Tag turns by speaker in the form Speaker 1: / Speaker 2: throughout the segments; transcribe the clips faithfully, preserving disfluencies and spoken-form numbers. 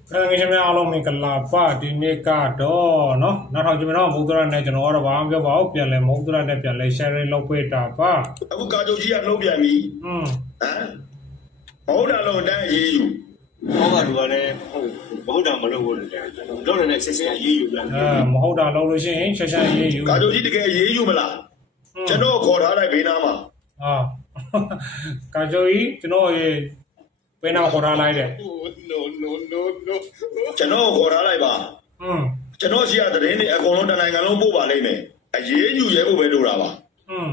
Speaker 1: အဲငယ်ချင်းများအားလုံးမင်္ဂလာပါဒီနေ့ကတော့เนาะနောက်ထောင်ကျွန်တော်မဟုတ်သရနဲ့ကျွန်တော်ကတော့ဘာမှပြောပါဘူးပြန်လဲမဟုတ်သရနဲ့ပြန်လဲ share လုပ်ပေးတာပါ
Speaker 2: အခုကာကြိုကြီးကလုံးပြန်ပြီ
Speaker 1: อืม
Speaker 2: ဟမ်မဟုတ်တာလုံးတန်းအေးယူ
Speaker 3: ဟောကလူကလည်းဟုတ်မဟုတ်တာမလုပ်ဘူးလေတော့လည်းဆက်ဆက်အေးယူပြန်
Speaker 1: အဲမဟုတ်တာလုပ်လို့ရှိရင်ဆက်ဆက်အေးယူ
Speaker 2: ကာကြိုကြီးတကယ်အေးယူမလားကျွန်တော်ခေါ်ထားလိုက်ဘေးနားမှာ
Speaker 1: ဟာကာကြိုကြီးကျွန်တော်ရေဘေးနားခေါ်ထားလိုက်တယ်
Speaker 2: no no no no ကျွန်တော်ခေါ်ထားလိုက်ပါ
Speaker 1: อืม
Speaker 2: ကျွန်တော်ရှိရတဲ့နေအကုန်လုံးတနိုင်ငံလုံးပို့ပါလိမ့်မယ်အေးယူရဲဖို့ပဲလိုတာပါ
Speaker 1: อืม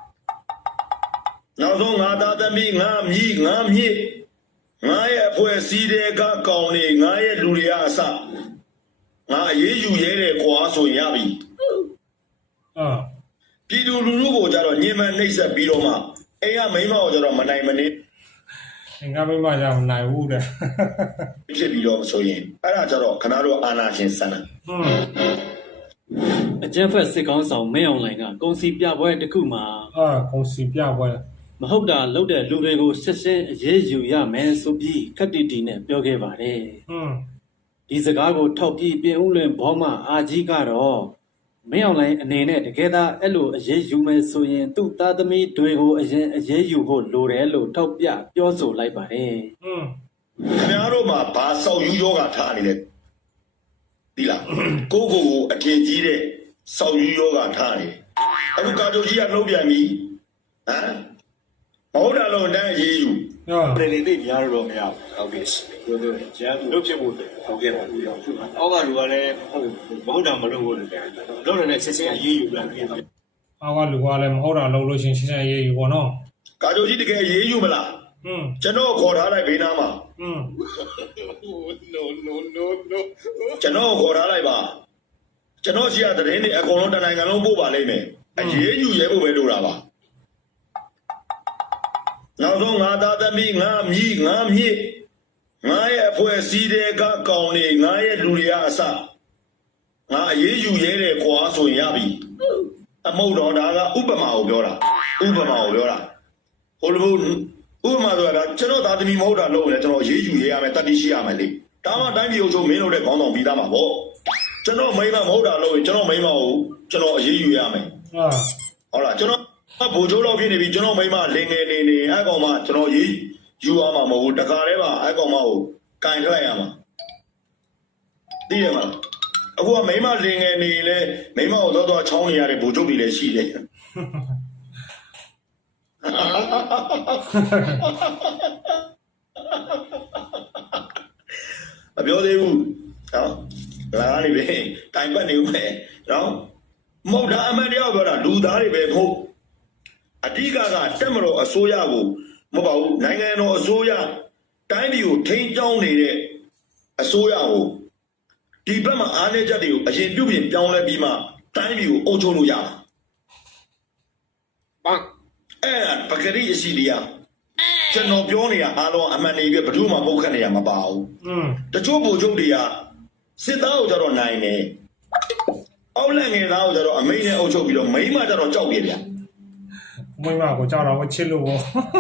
Speaker 2: နောက်ဆုံးငါသားသမီးငါမြည်ငါမြည်ငါရဲ့အဖွဲ့စည်းတဲ့ကကောင်းနေငါရဲ့လူတွေကအစငါအေးယူရဲတယ်ကွာဆိုရင်ရပြီ
Speaker 1: အာ
Speaker 2: ပြည်သူလူထုကိုကြတော့ညင်မှန်နှိပ်စက်ပြီးတော့မှအိမ်ကမိန်းမကိုကြတော့မနိုင်မနေ
Speaker 1: အင်္ဂါမိန်းမကြောင့်မနိုင်ဘူးတဲ့
Speaker 2: ဖြစ်ပြီးတော့ဆိုရင်အဲ့ဒါကြတော့ခဏတော့အာနာရှင်စံတာ
Speaker 1: อืม
Speaker 4: အကျန်းဖက်စစ်ကောင်းဆောင်မင်းအောင်လှိုင်ကကုန်စီပြပွဲတစ်ခုမှာ
Speaker 1: အာကုန်စီပြပွဲ
Speaker 4: မဟုတ်တာလုပ်တဲ့လူတွေကိုဆက်ဆက်အရေးယူရမယ်ဆိုပြီးခက်တီတီနဲ့ပြောခဲ့ပါတယ်
Speaker 1: อืม
Speaker 4: ဒီစကားကိုထောက်ပြီးပြင်ဦးလွင်ဘောမအာကြီးကတော့မင်းအောင်လှိုင်အနေနဲ့တကယ်သာအဲ့လိုအရေးယူမယ်ဆိုရင်သူ့သားသမီးတွေကိုအရင်အရေးယူဖို့လိုတယ်လို့ထောက်ပြပြောဆိုလိုက်ပါတယ်
Speaker 1: อืม
Speaker 2: ခင်ဗျားတို့မှာဘာဆောက်ယူယောဂထားနေလဲဒီလားကိုကိုကိုအထင်ကြီးတဲ့ဆောက်ယူယောဂထားနေအခုကာတိုကြီးကနှုတ်ပြန်ပြီဟမ်မဟုတ်တာလုံးတန်းအေးယူ
Speaker 1: ဟာ
Speaker 3: လေလေသိများတော့မရဘူးဟုတ်ကဲ့ပြောလို့ကျန်လုပ်ဖြစ်ဖို့ဟုတ်ကဲ့ပါအောက်ကလူကလည်းဟုတ်မဟုတ်တာမလုပ်ဘူးလေတော့လည်းဆက်ဆက်အေးယူပြန်ပြီ
Speaker 1: အောက်ကလူကလည်းမဟုတ်တာလုပ်လို့ရှင်ဆက်ဆက်အေးယူပေါ့နော်
Speaker 2: ကာတိုကြီးတကယ်အေးယူမလား
Speaker 1: อืม
Speaker 2: ကျွန်တော်ခေါ်ထားလိုက်ဘေးနားမှာ
Speaker 1: อืม
Speaker 2: no no no no ကျွန်တော်ခေါ်ထားလိုက်ပါကျွန်တော်ရှိရတဲ့နေအကုန်လုံးတနိုင်ငံလုံးပို့ပါလိမ့်မယ်အေးယူရဲဖို့ပဲလိုတာပါနောက်ဆုံးငါသားသမီးငါမြည်ငါမြည်ငါရဲ့အဖွဲ့စည်းတဲ့ကကောင်းနေငါရဲ့လူတွေကအစငါအေးယူရဲတယ်ကွာဆိုရင်ရပြီအမဟုတ်တော့ဒါကဥပမာကိုပြောတာဥပမာကိုပြောတာဟိုလိုဥပမာဆိုတာကျွန်တော်သားသမီးမဟုတ်တာလို့လည်းကျွန်တော်အေးယူရဲရမယ်တတိရှိရမယ်လေဒါမှတိုင်းပြည်အုပ်ချုပ်မင်းတို့တဲ့ခေါင်းဆောင်ပြီးသားမှာပေါ့ကျွန်တော်မိမမဟုတ်တာလို့ကျွန်တော်မိမကိုကျွန်တော်အေးယူရမယ်
Speaker 1: ဟာ
Speaker 2: ဟုတ်လားကျွန်တော်ဘိုလ်ချုပ်လောက်ဖြစ်နေပြီကျွန်တော်မိမလင်ငယ်နေနေအဲ့ကောင်မှကျွန်တော်ရေးယူရမှာမဟုတ်ဘူးတခါတည်းပါအဲ့ကောင်မကိုကင်ထွက်ရမှာသိရမလားအခုကမိမလင်ငယ်နေလေမိမကိုတော့တော့ချောင်းနေရတဲ့ဘိုလ်ချုပ်တွေလည်းရှိတယ်မပြောသေးဘူးနော်လာနေပြီတိုင်ပတ်နေဦးမယ်နော်မဟုတ်တာအမှန်တရားပြောတာလူသားတွေပဲဖို့အဓိကကတက်မတော်အစိုးရကိုမဟုတ်ပါဘူးနိုင်ငံတော်အစိုးရတိုင်းပြည်ကိုထိန်းကျောင်းနေတဲ့အစိုးရကိုဒီဘက်မှာအားနည်းချက်တွေကိုအရင်ပြုပြင်ပြောင်းလဲပြီးမှတိုင်းပြည်ကိုအုပ်ချုပ်လို့ရမှာပန်းအဲ့ဒါပကတိအစီတရားကျွန်တော်ပြောနေတာအားလုံးအမှန်တည်းပဲဘယ်သူမှပုတ်ခတ်နေရမှာမပါဘူး
Speaker 1: อืม
Speaker 2: တချို့ဗိုလ်ချုပ်တွေကစစ်သားကိုကြတော့နိုင်တယ်အောက်လက်ငယ်သားကိုကြတော့အမိန်နဲ့အုပ်ချုပ်ပြီးတော့မိန်းမကြတော့ကြောက်ပြေဗျာ
Speaker 1: မိမကိုကြောက်တော့ချစ်လို့ပေါ့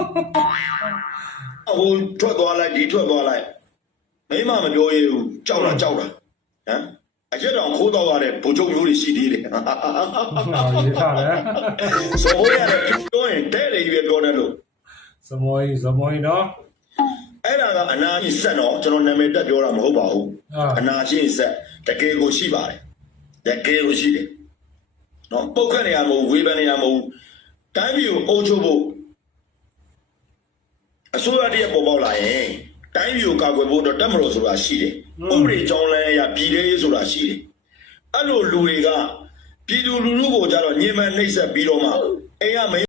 Speaker 2: ဟိုထွက်သွားလိုက်ဒီထွက်သွားလိုက်မိမမပြောရဘူးကြောက်တာကြောက်တာဟမ်အရက်တောင်ခိုးတော့ရတဲ့ဗိုလ်ချုပ်မျိုးတွေရှိသေးတယ်
Speaker 1: ဟာရေးထားတယ်
Speaker 2: ဆိုရတယ်ပြောရင်တဲ့တယ်ကြီးပဲပြောတယ်လို့
Speaker 1: စမွေးစမွေးနော်
Speaker 2: အဲ့ဒါကအနာကြီးဆက်တော့ကျွန်တော်နာမည်တက်ပြောတာမဟုတ်ပါဘူးအနာရှိဆက်တကယ်ကိုရှိပါတယ်တကယ်ကိုရှိတယ်နော်ပုတ်ခတ်နေရမဟုတ်ဝေဖန်နေရမဟုတ်တိုင်းပြည်ကိုအုပ်ချုပ်ဖို့အစိုးရတည်းပေါ်ပေါက်လာရင်တိုင်းပြည်ကိုကာကွယ်ဖို့တော့တက်မလို့ဆိုတာရှိတယ်ဥပဒေကြောင်းလဲရပြည်သေးရေးဆိုတာရှိတယ်အဲ့လိုလူတွေကပြည်သူလူထုကိုကြတော့ညင်မှန်နှိပ်စက်ပြီးတော့မှအိမ်က